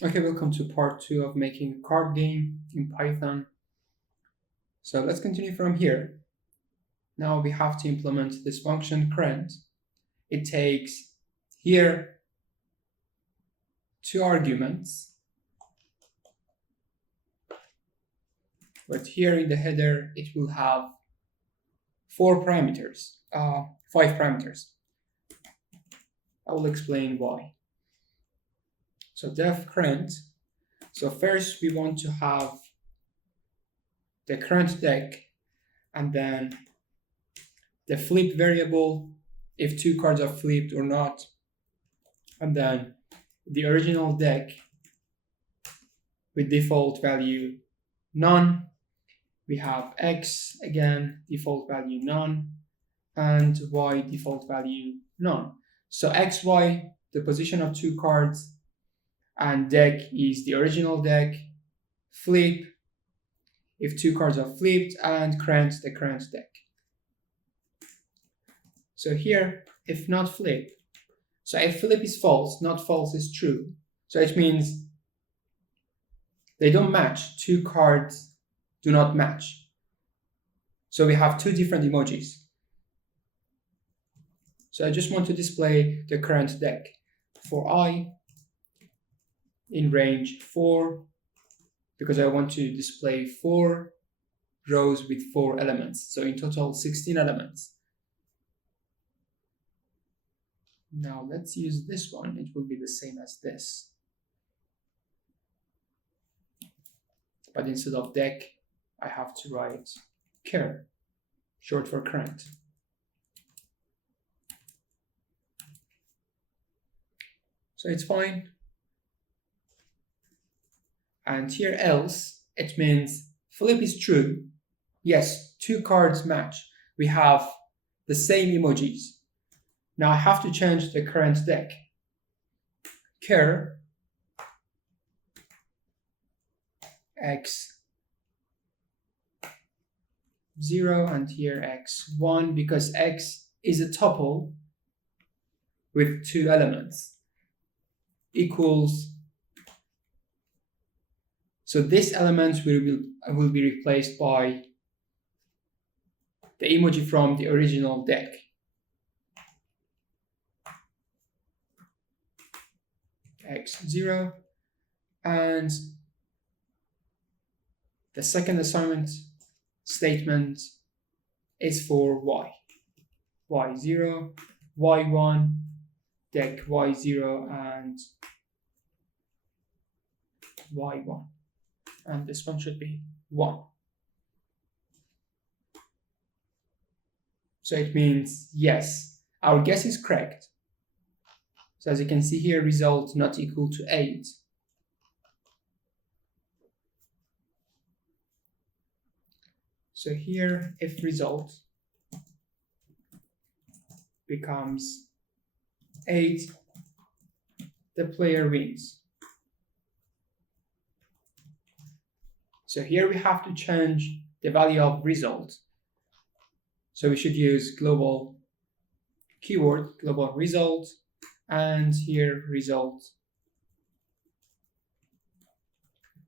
Okay, welcome to part 2 of making a card game in Python. So let's continue from here. Now we have to implement this function current. It takes here 2 arguments, but here in the header it will have 5 parameters. I will explain why. So def current. So first we want to have the current deck and then the flip variable if 2 cards are flipped or not, and then the original deck with default value none. We have x again, default value none, and y default value none. So xy, the position of 2 cards, and deck is the original deck, flip if 2 cards are flipped, and current the current deck. So here, if not flip, so if flip is false, not false is true. So it means they don't match. 2 cards do not match. So we have 2 different emojis. So I just want to display the current deck for I in range 4 because I want to display 4 rows with 4 elements. So in total 16 elements. Now let's use this one. It will be the same as this. But instead of deck, I have to write char, short for current. So it's fine. And here else, it means flip is true. Yes, 2 cards match. We have the same emojis. Now I have to change the current deck. Char x0 and here x1 because x is a tuple with 2 elements equals. So this element will be replaced by the emoji from the original deck. X0, and the second assignment statement is for y. Y0, Y1, deck Y0, and Y1. And this one should be 1. So it means yes, our guess is correct. So as you can see here, result not equal to 8. So here, if result becomes 8, the player wins. So here we have to change the value of result. So we should use global keyword, global result, and here result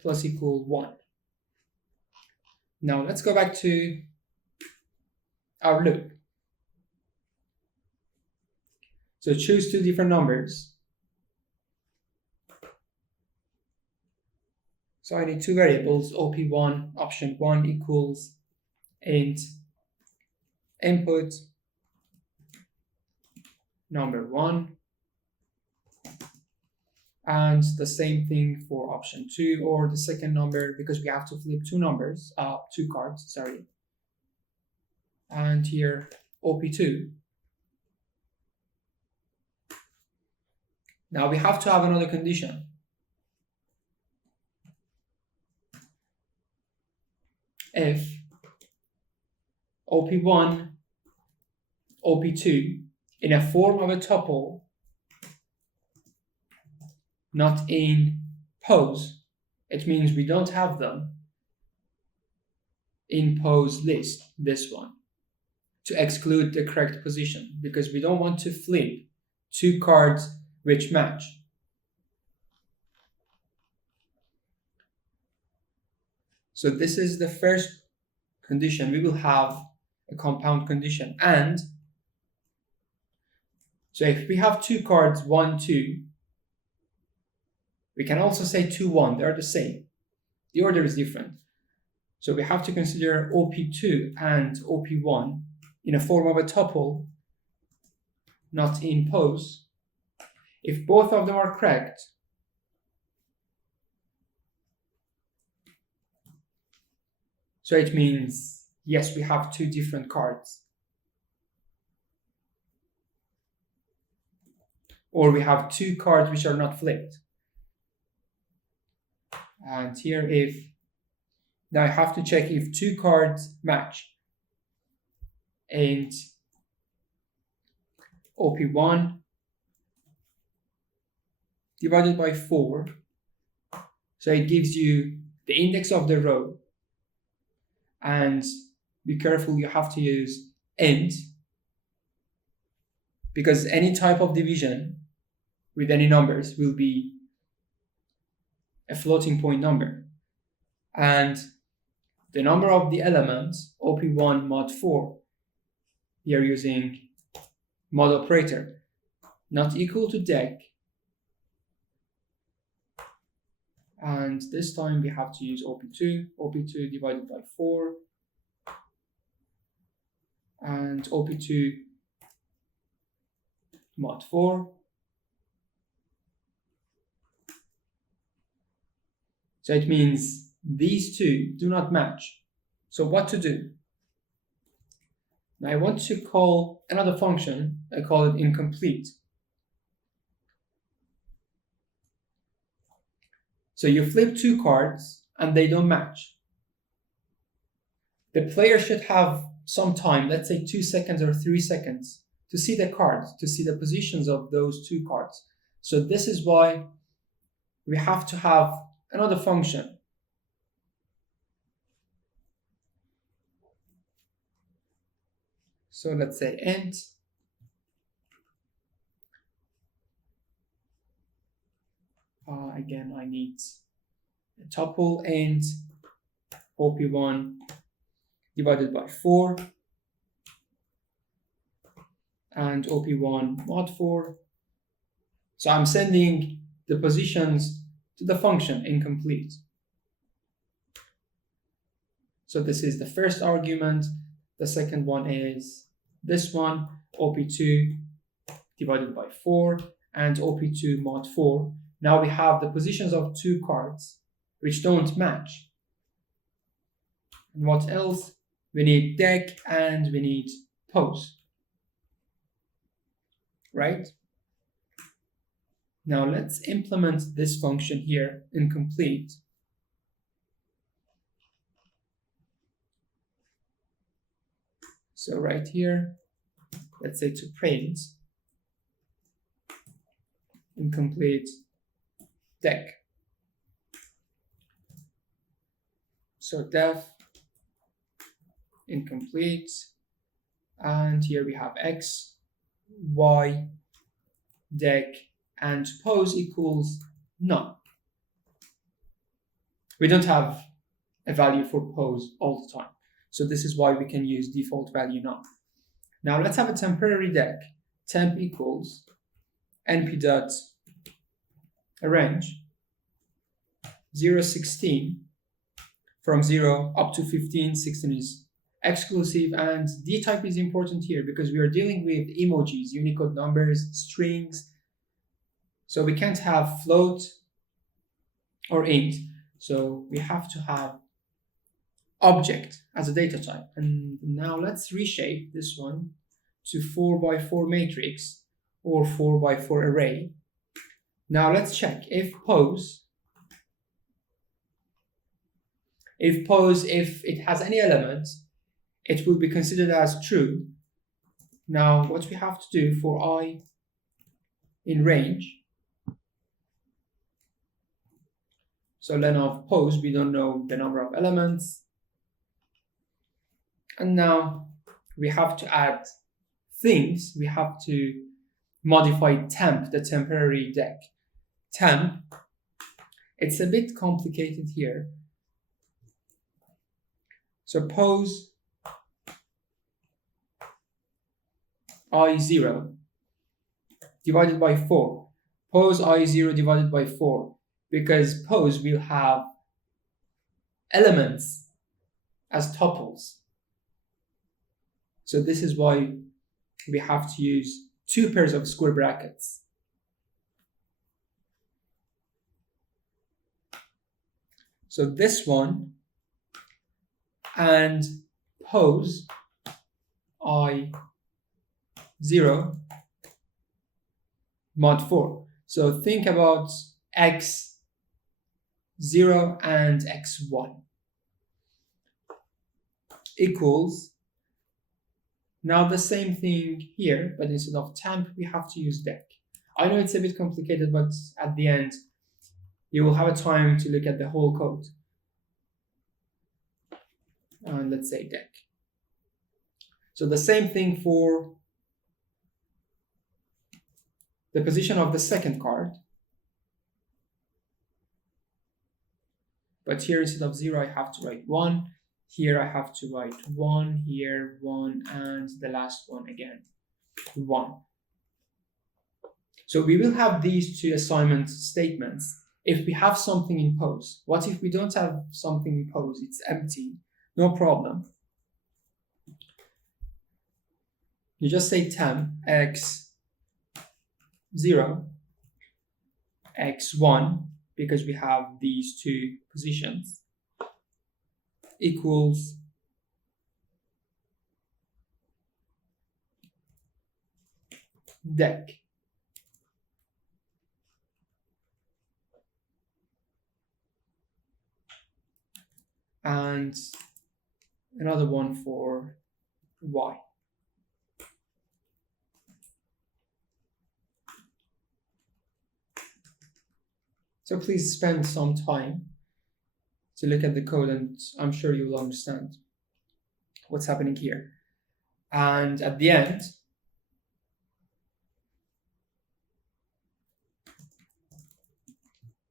plus equal 1. Now let's go back to our loop. So choose 2 different numbers. So I need 2 variables, op1, option 1 equals int input number 1, and the same thing for option 2 or the second number because we have to flip 2 cards, sorry. And here op2. Now we have to have another condition. If op1, op2 in a form of a tuple, not in pose, it means we don't have them in pose list, this one, to exclude the correct position because we don't want to flip 2 cards which match. So this is the first condition. We will have a compound condition. And so if we have two cards, 1, 2, we can also say 2, 1. They are the same. The order is different. So we have to consider OP2 and OP1 in a form of a tuple, not in pose. If both of them are correct, so it means, yes, we have two different cards. Or we have two cards which are not flipped. And here now I have to check if two cards match. And OP1 divided by 4. So it gives you the index of the row. And be careful, you have to use int, because any type of division with any numbers will be a floating point number. And the number of the elements, OP1 mod 4, we are using mod operator, not equal to dec. And this time we have to use OP2 divided by 4, and OP2 mod 4. So it means these two do not match. So what to do? Now I want to call another function. I call it incomplete. So you flip two cards and they don't match. The player should have some time, let's say 2 seconds or 3 seconds, to see the cards, to see the positions of those two cards. So this is why we have to have another function. So let's say int again, I need a tuple int OP1 divided by 4 and OP1 mod 4. So I'm sending the positions to the function incomplete. So this is the first argument. The second one is this one, OP2 divided by 4 and OP2 mod 4. Now we have the positions of two cards which don't match. And what else? We need dec and we need pose. Right? Now let's implement this function here, incomplete. So right here, let's say to print incomplete dec. So def incomplete, and here we have x, y, dec, and pose equals none. We don't have a value for pose all the time. So this is why we can use default value none. Now let's have a temporary dec. Temp equals np.arrange 016 from 0 up to 15. 16 is exclusive, and D type is important here because we are dealing with emojis, Unicode numbers, strings. So we can't have float or int. So we have to have object as a data type. And now let's reshape this one to 4x4 matrix or 4x4 array. Now let's check if it has any element, it will be considered as true. Now what we have to do for I in range, so len of pose, we don't know the number of elements. And now we have to add things. We have to modify temp, the temporary dec. Temp, it's a bit complicated here. So pose I0 divided by 4. Pose I0 divided by 4, because pose will have elements as tuples. So this is why we have to use 2 pairs of square brackets. So this one and pose I0 mod 4. So think about x0 and x1 equals, now the same thing here, but instead of temp, we have to use dec. I know it's a bit complicated, but at the end, you will have a time to look at the whole code. And let's say dec. So the same thing for the position of the second card. But here, instead of 0, I have to write 1. Here I have to write 1, here 1, and the last one again, 1. So we will have these 2 assignment statements if we have something in pose. What if we don't have something in pose? It's empty, no problem. You just say temp x0, x1, because we have these 2 positions, equals dec. And another one for y. So please spend some time to look at the code, and I'm sure you will understand what's happening here. And at the end,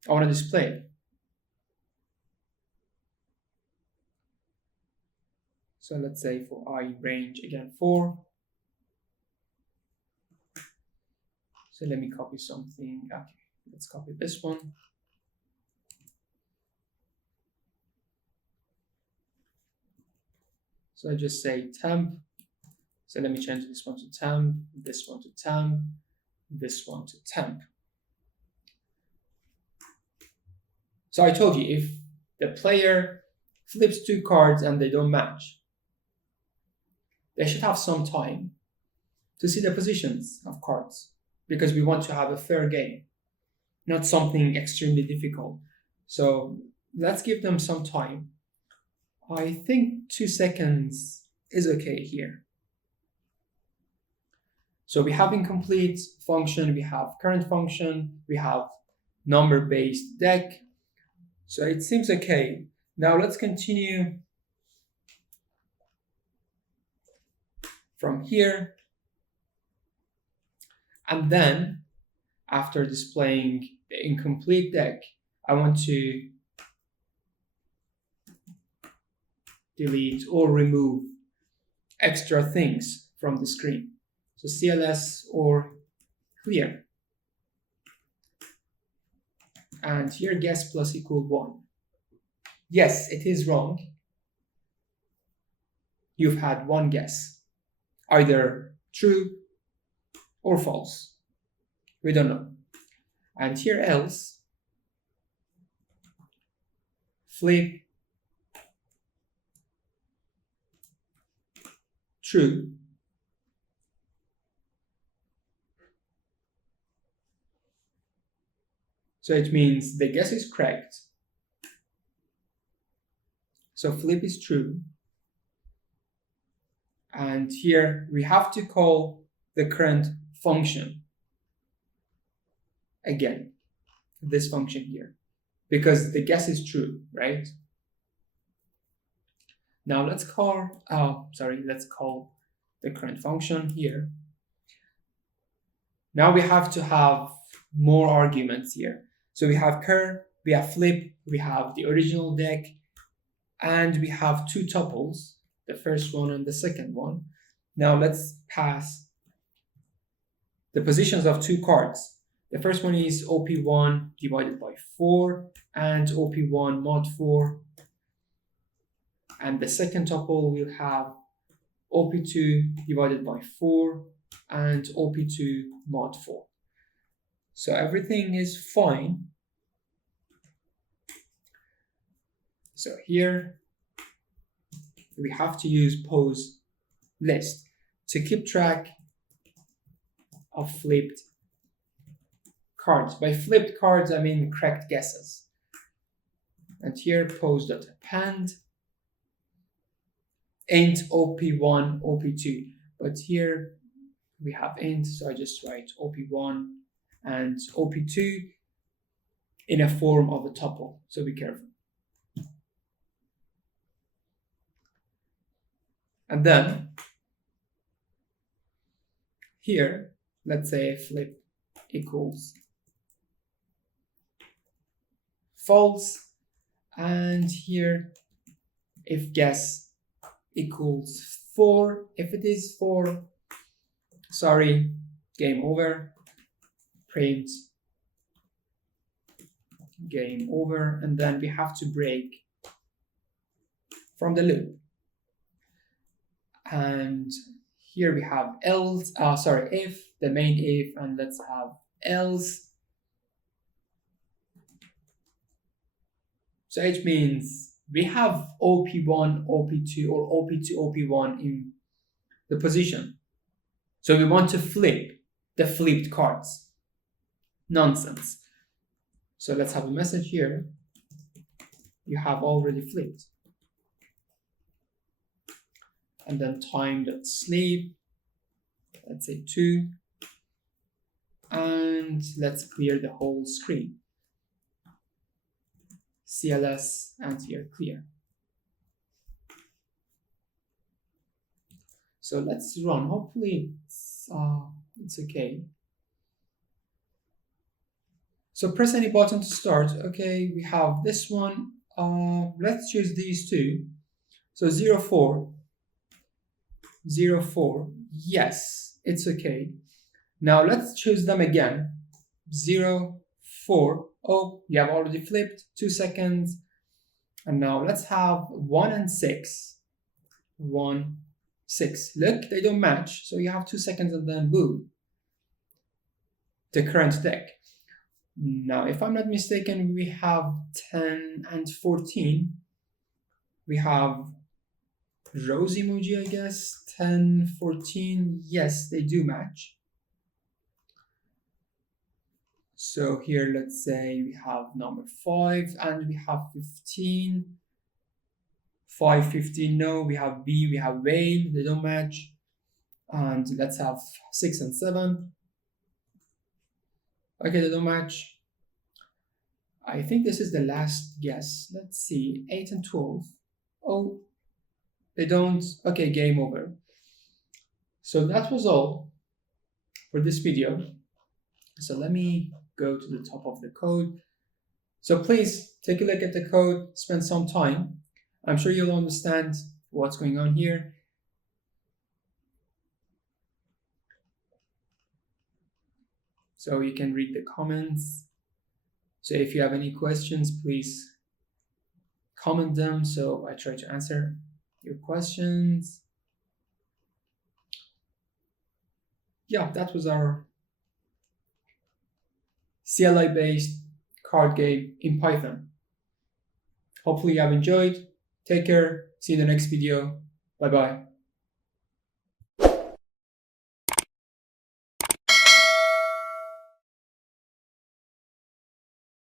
I want to display it. So let's say for I range again 4. So let me copy something. Okay, let's copy this one. So I just say temp. So let me change this one to temp, this one to temp, this one to temp. So I told you, if the player flips 2 cards and they don't match, they should have some time to see the positions of cards, because we want to have a fair game, not something extremely difficult. So let's give them some time. I think 2 seconds is okay here. So we have incomplete function, we have current function, we have number-based dec. So it seems okay. Now let's continue from here. And then, after displaying the incomplete dec, I want to delete or remove extra things from the screen. So CLS or clear. And here guess plus equal 1. Yes, it is wrong. You've had 1 guess, either true or false. We don't know. And here else, flip true. So it means the guess is correct. So flip is true. And here we have to call the current function again, this function here, because the guess is true, right? Now let's call the current function here. Now we have to have more arguments here. So we have cur, we have flip, we have the original dec, and we have two tuples, the first one and the second one. Now let's pass the positions of two cards. The first one is OP1 divided by 4 and OP1 mod 4. And the second tuple will have OP2 divided by 4 and OP2 mod 4. So everything is fine. So here we have to use pose list to keep track of flipped cards. By flipped cards, I mean correct guesses. And here pose.append int op1 op2, but here we have int, so I just write op1 and op2 in a form of a tuple, so be careful. And then here, let's say flip equals false, and here if guess equals 4. If it is 4, sorry, game over, print game over, and then we have to break from the loop. And here we have else, if, the main if, and let's have else. So it means we have OP1, OP2, or OP2, OP1 in the position. So we want to flip the flipped cards. Nonsense. So let's have a message here. You have already flipped. And then time.sleep, let's say 2. And let's clear the whole screen. CLS and here clear. So let's run. Hopefully it's okay. So press any button to start. Okay, we have this one. Let's choose these two. So 04. 04. Yes, it's okay. Now let's choose them again. 04. Oh, you have already flipped. 2 seconds. And now let's have 1 and 6. 1, 6. Look, they don't match. So you have 2 seconds and then boom. The current deck. Now, if I'm not mistaken, we have 10 and 14. We have rose emoji, I guess. 10, 14. Yes, they do match. So here, let's say we have number 5 and we have 15. 5, 15, no. We have B, we have whale, they don't match. And let's have 6 and 7. Okay, they don't match. I think this is the last guess. Let's see, 8 and 12. Oh, they don't. Okay, game over. So that was all for this video. So let me go to the top of the code. So please take a look at the code, spend some time. I'm sure you'll understand what's going on here. So you can read the comments. So if you have any questions, please comment them so I try to answer your questions. Yeah, that was our CLI-based card game in Python. Hopefully you have enjoyed. Take care. See you in the next video. Bye-bye.